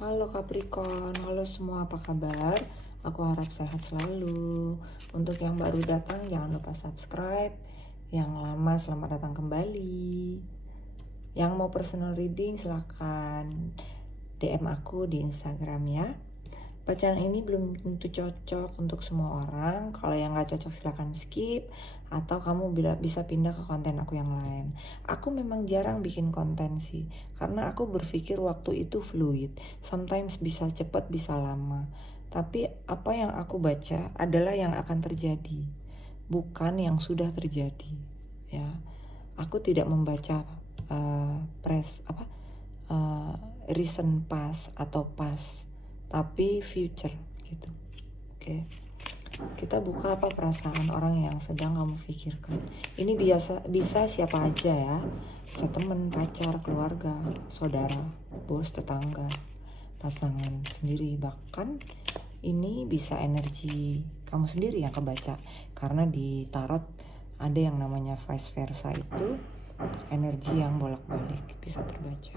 Halo Capricorn, halo semua, apa kabar? Aku harap sehat selalu. Untuk yang baru datang jangan lupa subscribe. Yang lama selamat datang kembali. Yang mau personal reading silahkan DM aku di Instagram ya. Bacaan ini belum tentu cocok untuk semua orang. Kalau yang gak cocok silahkan skip, atau kamu bisa pindah ke konten aku yang lain. Aku memang jarang bikin konten sih, karena aku berpikir waktu itu fluid. Sometimes bisa cepat, bisa lama. Tapi apa yang aku baca adalah yang akan terjadi, bukan yang sudah terjadi. Ya, aku tidak membaca recent past atau past, tapi future gitu. Oke. Kita buka apa perasaan orang yang sedang kamu pikirkan. Ini bisa siapa aja ya. Bisa teman, pacar, keluarga, saudara, bos, tetangga, pasangan sendiri. Bahkan ini bisa energi kamu sendiri yang kebaca. Karena di tarot ada yang namanya vice versa, itu energi yang bolak-balik bisa terbaca.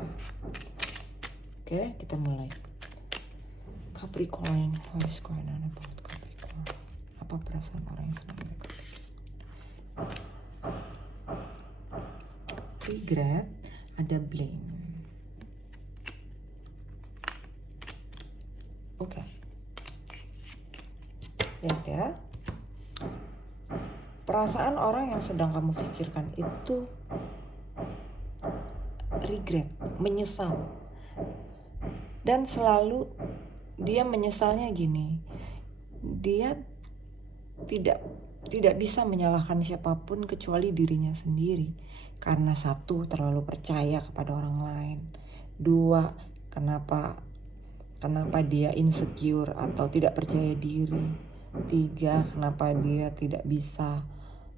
Oke, kita mulai. Capricorn, what is going on about Capricorn? Apa perasaan orang yang sedang mereka pikirkan? Regret, ada blame. Oke. Lihat ya. Perasaan orang yang sedang kamu pikirkan itu regret, menyesal. Dan selalu dia menyesalnya gini. Dia tidak bisa menyalahkan siapapun kecuali dirinya sendiri. Karena satu, terlalu percaya kepada orang lain. Dua, kenapa dia insecure atau tidak percaya diri. Tiga, kenapa dia tidak bisa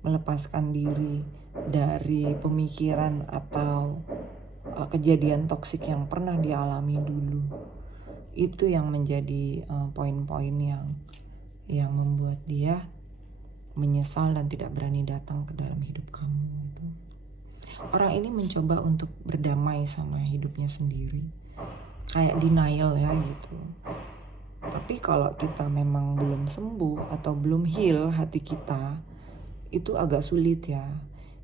melepaskan diri dari pemikiran atau kejadian toksik yang pernah dialami dulu. Itu yang menjadi poin-poin yang membuat dia menyesal dan tidak berani datang ke dalam hidup kamu gitu. Orang ini mencoba untuk berdamai sama hidupnya sendiri, kayak denial ya gitu. Tapi kalau kita memang belum sembuh atau belum heal hati kita, itu agak sulit ya.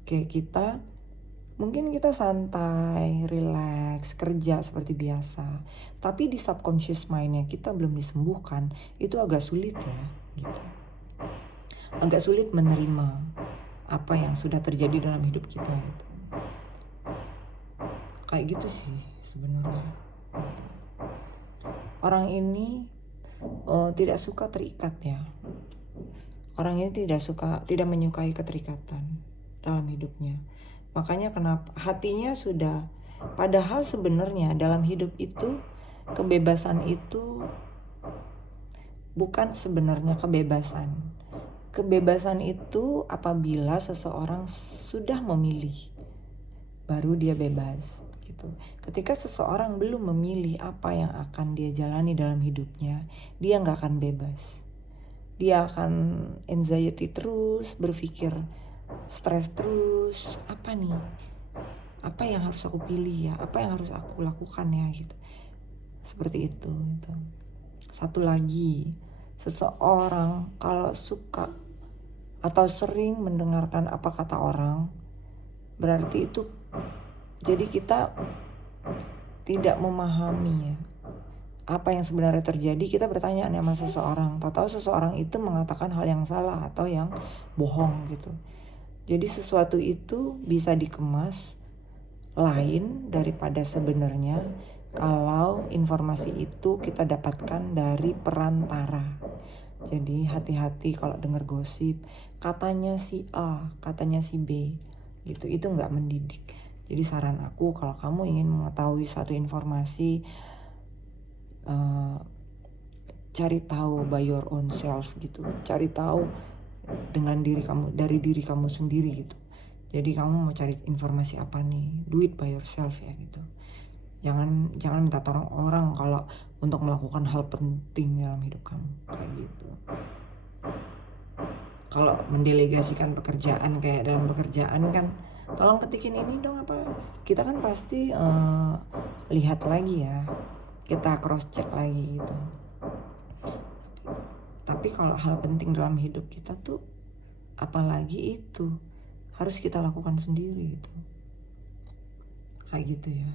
Kayak mungkin kita santai, relax, kerja seperti biasa, tapi di subconscious mindnya kita belum disembuhkan. Itu agak sulit ya gitu. Agak sulit menerima apa yang sudah terjadi dalam hidup kita gitu. Kayak gitu sih sebenarnya. Orang ini tidak suka terikat ya. Orang ini tidak menyukai keterikatan dalam hidupnya. Makanya kenapa hatinya sudah, padahal sebenarnya dalam hidup itu kebebasan itu bukan sebenarnya kebebasan. Kebebasan itu apabila seseorang sudah memilih, baru dia bebas gitu. Ketika seseorang belum memilih apa yang akan dia jalani dalam hidupnya, dia nggak akan bebas. Dia akan anxiety terus, berpikir stres terus, apa nih? Apa yang harus aku pilih ya? Apa yang harus aku lakukan ya gitu. Seperti itu gitu. Satu lagi, seseorang kalau suka atau sering mendengarkan apa kata orang, berarti itu jadi kita tidak memahami ya apa yang sebenarnya terjadi. Kita bertanya sama seseorang, tahu-tahu seseorang itu mengatakan hal yang salah atau yang bohong gitu. Jadi sesuatu itu bisa dikemas lain daripada sebenarnya kalau informasi itu kita dapatkan dari perantara. Jadi hati-hati kalau dengar gosip, katanya si A, katanya si B gitu, itu nggak mendidik. Jadi saran aku, kalau kamu ingin mengetahui satu informasi, cari tahu by your own self gitu. Cari tahu dengan dari diri kamu sendiri gitu. Jadi kamu mau cari informasi apa nih, do it by yourself ya gitu. Jangan minta tolong orang kalau untuk melakukan hal penting dalam hidup kamu kayak gitu. Kalau mendelegasikan pekerjaan, kayak dalam pekerjaan kan, tolong ketikin ini dong apa, kita kan pasti lihat lagi ya, kita cross check lagi gitu. Tapi kalau hal penting dalam hidup kita tuh apalagi itu harus kita lakukan sendiri gitu. Kayak gitu ya.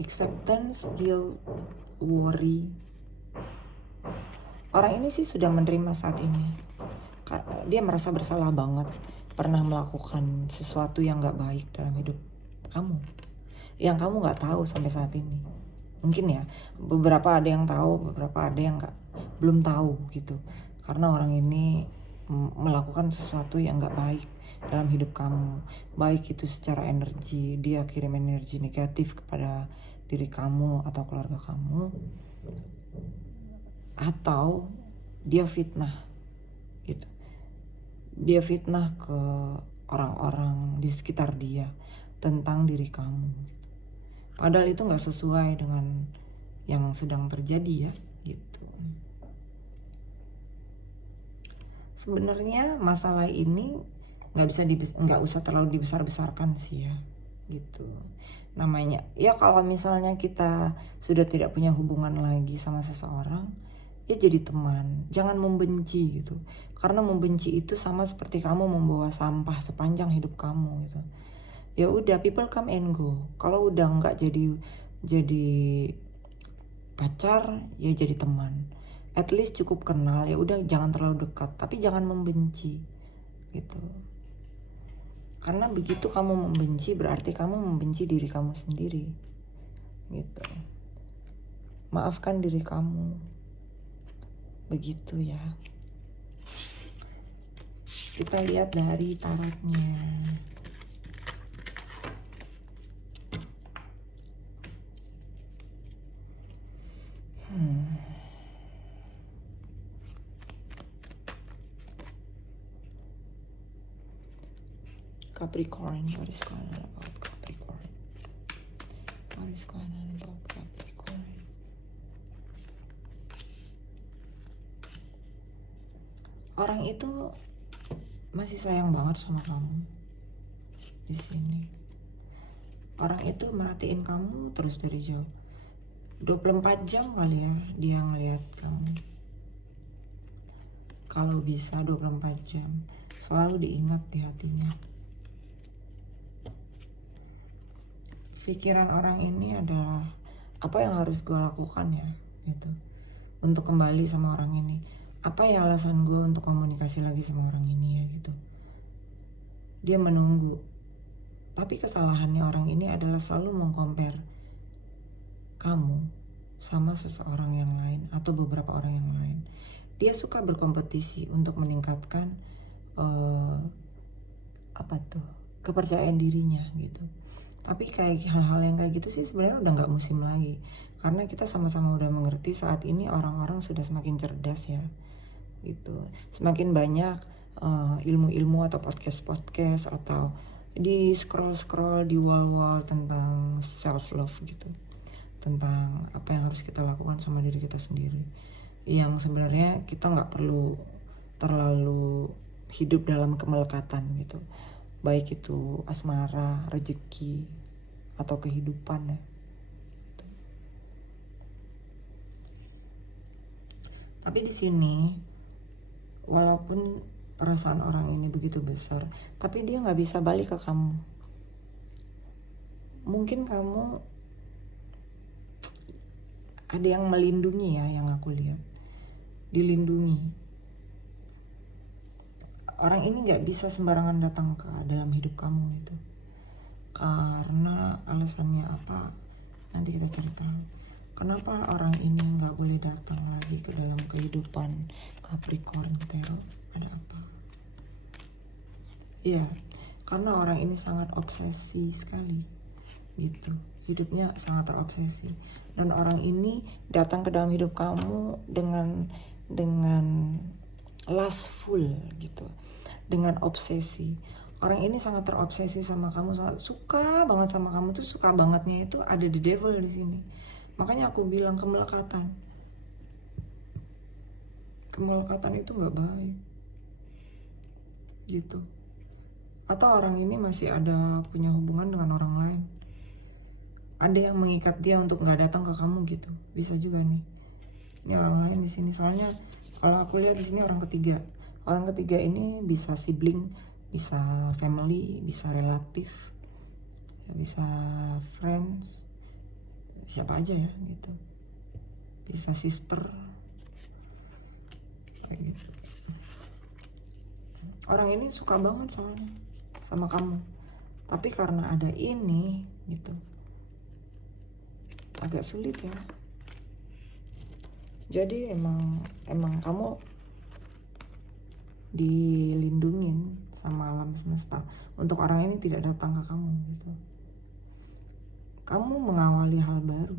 Acceptance, guilt, worry. Orang ini sih sudah menerima saat ini. Dia merasa bersalah banget pernah melakukan sesuatu yang gak baik dalam hidup kamu, yang kamu gak tahu sampai saat ini. Mungkin ya, beberapa ada yang tahu, beberapa ada yang belum tahu gitu. Karena orang ini melakukan sesuatu yang gak baik dalam hidup kamu. Baik itu secara energi, dia kirim energi negatif kepada diri kamu atau keluarga kamu. Atau dia fitnah gitu. Dia fitnah ke orang-orang di sekitar dia tentang diri kamu. Padahal itu gak sesuai dengan yang sedang terjadi ya gitu. Sebenarnya masalah ini nggak usah terlalu dibesar-besarkan sih ya gitu. Namanya ya kalau misalnya kita sudah tidak punya hubungan lagi sama seseorang, ya jadi teman, jangan membenci gitu. Karena membenci itu sama seperti kamu membawa sampah sepanjang hidup kamu gitu. Ya udah, people come and go. Kalau udah nggak jadi pacar, ya jadi teman. At least cukup kenal, ya udah jangan terlalu dekat, tapi jangan membenci gitu. Karena begitu kamu membenci berarti kamu membenci diri kamu sendiri gitu. Maafkan diri kamu. Begitu ya. Kita lihat dari tarotnya. Capricorn, what is going on about Capricorn? What is going on about Capricorn? Orang itu masih sayang banget sama kamu di sini. Orang itu merhatiin kamu terus dari jauh. 24 jam kali ya dia ngeliat kamu. Kalau bisa 24 jam. Selalu diingat di hatinya. Pikiran orang ini adalah apa yang harus gue lakukan ya gitu untuk kembali sama orang ini. Apa ya alasan gue untuk komunikasi lagi sama orang ini ya gitu. Dia menunggu. Tapi kesalahannya orang ini adalah selalu mengcompare kamu sama seseorang yang lain atau beberapa orang yang lain. Dia suka berkompetisi untuk meningkatkan kepercayaan dirinya gitu. Tapi kayak hal-hal yang kayak gitu sih sebenarnya udah nggak musim lagi, karena kita sama-sama udah mengerti saat ini orang-orang sudah semakin cerdas ya gitu. Semakin banyak ilmu-ilmu atau podcast-podcast atau di scroll-scroll di wall-wall tentang self-love gitu, tentang apa yang harus kita lakukan sama diri kita sendiri, yang sebenarnya kita nggak perlu terlalu hidup dalam kemelekatan gitu, baik itu asmara, rezeki, atau kehidupan ya gitu. Tapi di sini walaupun perasaan orang ini begitu besar, tapi dia nggak bisa balik ke kamu. Mungkin kamu ada yang melindungi ya, yang aku lihat dilindungi. Orang ini nggak bisa sembarangan datang ke dalam hidup kamu gitu. Karena alasannya apa? Nanti kita cari tahu. Kenapa orang ini nggak boleh datang lagi ke dalam kehidupan Capricorn Tarot? Ada apa? Ya, karena orang ini sangat obsesi sekali, gitu. Hidupnya sangat terobsesi. Dan orang ini datang ke dalam hidup kamu dengan lustful gitu, dengan obsesi. Orang ini sangat terobsesi sama kamu, sangat suka banget sama kamu. Tuh suka bangetnya itu ada the devil di sini. Makanya aku bilang kemelekatan itu nggak baik gitu. Atau orang ini masih ada punya hubungan dengan orang lain. Ada yang mengikat dia untuk nggak datang ke kamu gitu. Bisa juga nih. Ini orang lain di sini. Soalnya kalau aku lihat di sini orang ketiga. Orang ketiga ini bisa sibling, bisa family, bisa relatif, ya bisa friends, siapa aja ya gitu. Bisa sister, kayak gitu. Orang ini suka banget soalnya sama kamu, tapi karena ada ini gitu agak sulit ya. Jadi emang kamu dilindungin sama alam semesta untuk orang ini tidak datang ke kamu gitu. Kamu mengawali hal baru,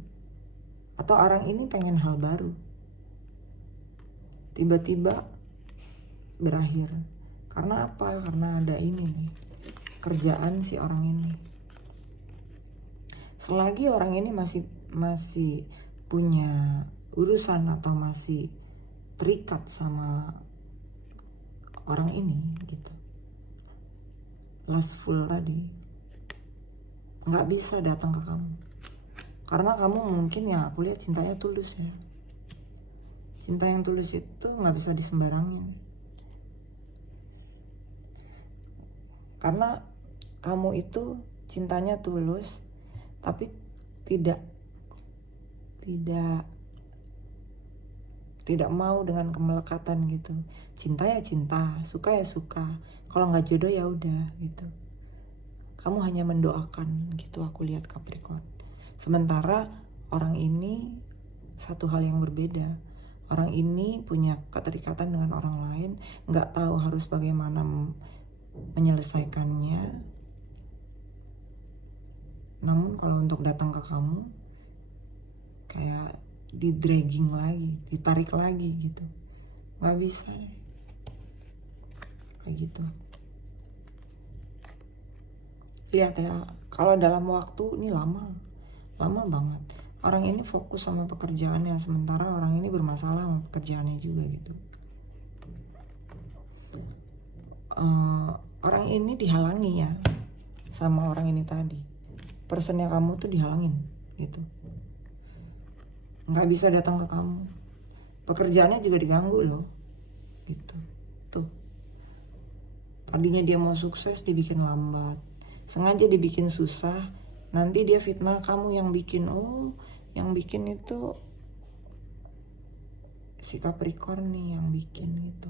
atau orang ini pengen hal baru, tiba-tiba berakhir. Karena apa? Karena ada ini nih, kerjaan si orang ini. Selagi orang ini masih punya urusan atau masih terikat sama orang ini gitu, lustful tadi, nggak bisa datang ke kamu. Karena kamu mungkin ya aku lihat cintanya tulus ya. Cinta yang tulus itu nggak bisa disembarangin. Karena kamu itu cintanya tulus, tapi tidak mau dengan kemelekatan gitu. Cinta ya cinta, suka ya suka. Kalau nggak jodoh ya udah gitu. Kamu hanya mendoakan gitu, aku lihat Capricorn. Sementara orang ini satu hal yang berbeda. Orang ini punya keterikatan dengan orang lain, nggak tahu harus bagaimana menyelesaikannya. Namun kalau untuk datang ke kamu, kayak di-dragging lagi, ditarik lagi gitu. Nggak bisa deh. Kayak gitu. Lihat ya, kalau dalam waktu ini lama banget. Orang ini fokus sama pekerjaannya, sementara orang ini bermasalah sama pekerjaannya juga gitu. Orang ini dihalangi ya sama orang ini tadi. Personnya kamu tuh dihalangin gitu, nggak bisa datang ke kamu. Pekerjaannya juga diganggu loh gitu. Tuh, tadinya dia mau sukses dibikin lambat, sengaja dibikin susah. Nanti dia fitnah kamu yang bikin. Yang bikin itu si Capricorn nih yang bikin gitu.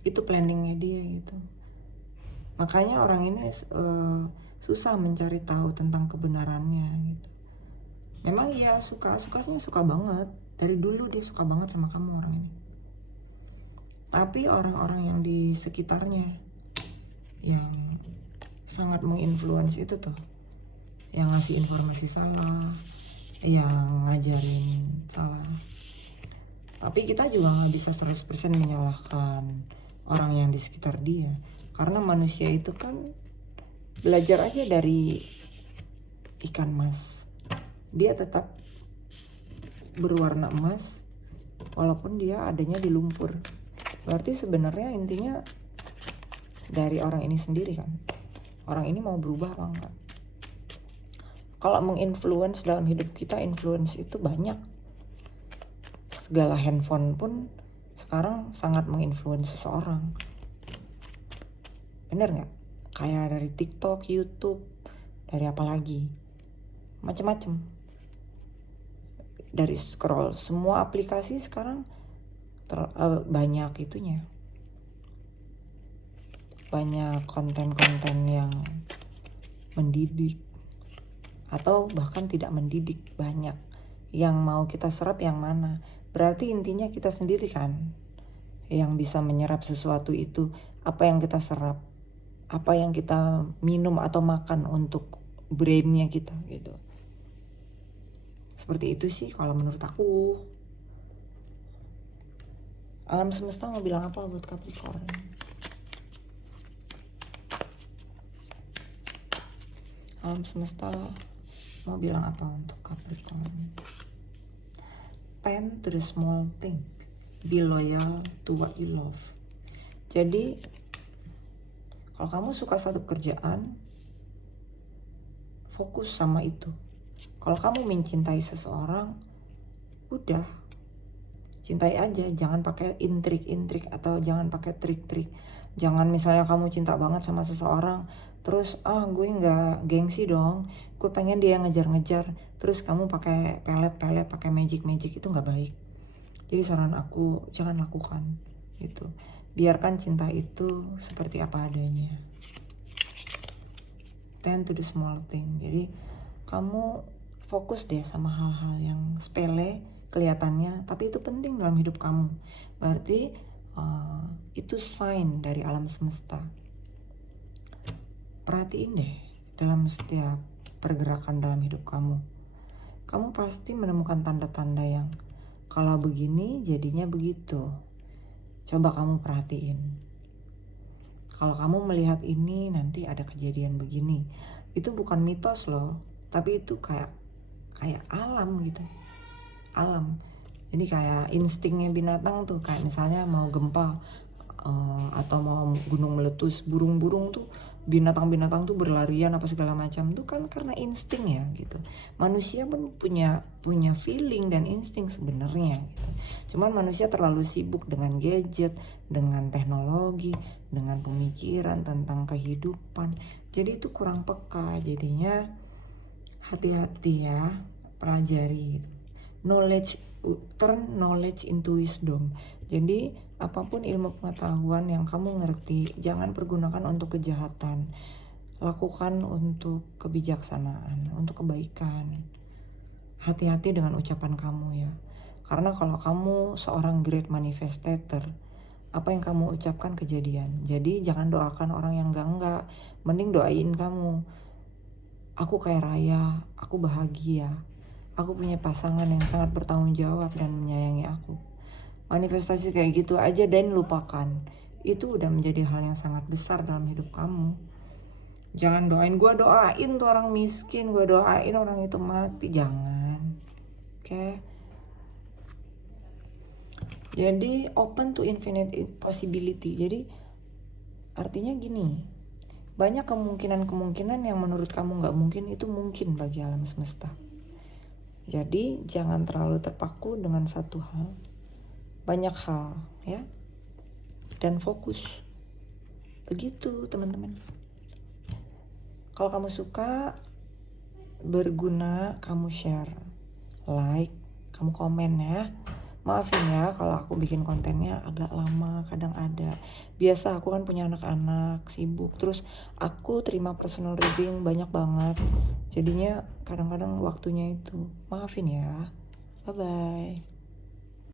Itu planningnya dia gitu. Makanya orang ini susah mencari tahu tentang kebenarannya gitu. Memang ya sukanya suka banget. Dari dulu dia suka banget sama kamu orang ini. Tapi orang-orang yang di sekitarnya yang sangat menginfluence itu tuh, yang ngasih informasi salah, yang ngajarin salah. Tapi kita juga gak bisa 100% menyalahkan orang yang di sekitar dia. Karena manusia itu kan belajar aja dari ikan mas. Dia tetap berwarna emas walaupun dia adanya di lumpur. Berarti sebenarnya intinya dari orang ini sendiri kan. Orang ini mau berubah apa enggak. Kalau menginfluence dalam hidup kita, influence itu banyak. Segala handphone pun sekarang sangat menginfluence seseorang. Bener gak? Kayak dari TikTok, YouTube, dari apa lagi, macem-macem. Dari scroll semua aplikasi sekarang banyak itunya, banyak konten-konten yang mendidik atau bahkan tidak mendidik. Banyak yang mau kita serap yang mana. Berarti intinya kita sendiri kan yang bisa menyerap sesuatu itu. Apa yang kita serap, apa yang kita minum atau makan untuk brainnya kita gitu. Seperti itu sih kalau menurut aku. Alam semesta mau bilang apa buat Capricorn? Alam semesta mau bilang apa untuk Capricorn? Tend to the small thing. Be loyal to what you love. Jadi Kalau kamu suka satu kerjaan, fokus sama itu. Kalau kamu mencintai seseorang, udah cintai aja, jangan pakai intrik-intrik atau jangan pakai trik-trik. Jangan misalnya kamu cinta banget sama seseorang, terus gue nggak gengsi dong, gue pengen dia ngejar-ngejar, terus kamu pakai pelet-pelet, pakai magic-magic, itu nggak baik. Jadi saran aku jangan lakukan itu. Biarkan cinta itu seperti apa adanya. Tend to the small thing. Jadi kamu fokus deh sama hal-hal yang sepele kelihatannya, tapi itu penting dalam hidup kamu. Berarti itu sign dari alam semesta. Perhatiin deh dalam setiap pergerakan dalam hidup kamu. Kamu pasti menemukan tanda-tanda yang kalau begini jadinya begitu. Coba kamu perhatiin. Kalau kamu melihat ini nanti ada kejadian begini. Itu bukan mitos loh, tapi itu kayak alam gitu. Alam. Jadi kayak instingnya binatang tuh, kayak misalnya mau gempa atau mau gunung meletus, burung-burung tuh, binatang-binatang tuh berlarian apa segala macam tuh kan karena insting ya gitu. Manusia pun punya feeling dan insting sebenarnya gitu. Cuman manusia terlalu sibuk dengan gadget, dengan teknologi, dengan pemikiran tentang kehidupan. Jadi itu kurang peka. Jadinya hati-hati ya, pelajari gitu. Turn knowledge into wisdom. Jadi apapun ilmu pengetahuan yang kamu ngerti, jangan pergunakan untuk kejahatan. Lakukan untuk kebijaksanaan, untuk kebaikan. Hati-hati dengan ucapan kamu ya. Karena kalau kamu seorang great manifestator, apa yang kamu ucapkan kejadian. Jadi jangan doakan orang yang enggak. Mending doain kamu. Aku kaya raya, aku bahagia. Aku punya pasangan yang sangat bertanggung jawab dan menyayangi aku. Manifestasi kayak gitu aja dan lupakan. Itu udah menjadi hal yang sangat besar dalam hidup kamu. Jangan doain, gue doain tuh orang miskin, gue doain orang itu mati. Jangan. Oke? Jadi open to infinite possibility. Jadi artinya gini, banyak kemungkinan-kemungkinan yang menurut kamu gak mungkin, itu mungkin bagi alam semesta. Jadi jangan terlalu terpaku dengan satu hal, banyak hal ya, dan fokus. Begitu teman-teman. Kalau kamu suka, berguna, kamu share, like, kamu komen ya. Maafin ya kalau aku bikin kontennya agak lama, kadang ada. Biasa aku kan punya anak-anak, sibuk. Terus aku terima personal reading banyak banget. Jadinya kadang-kadang waktunya itu. Maafin ya. Bye-bye.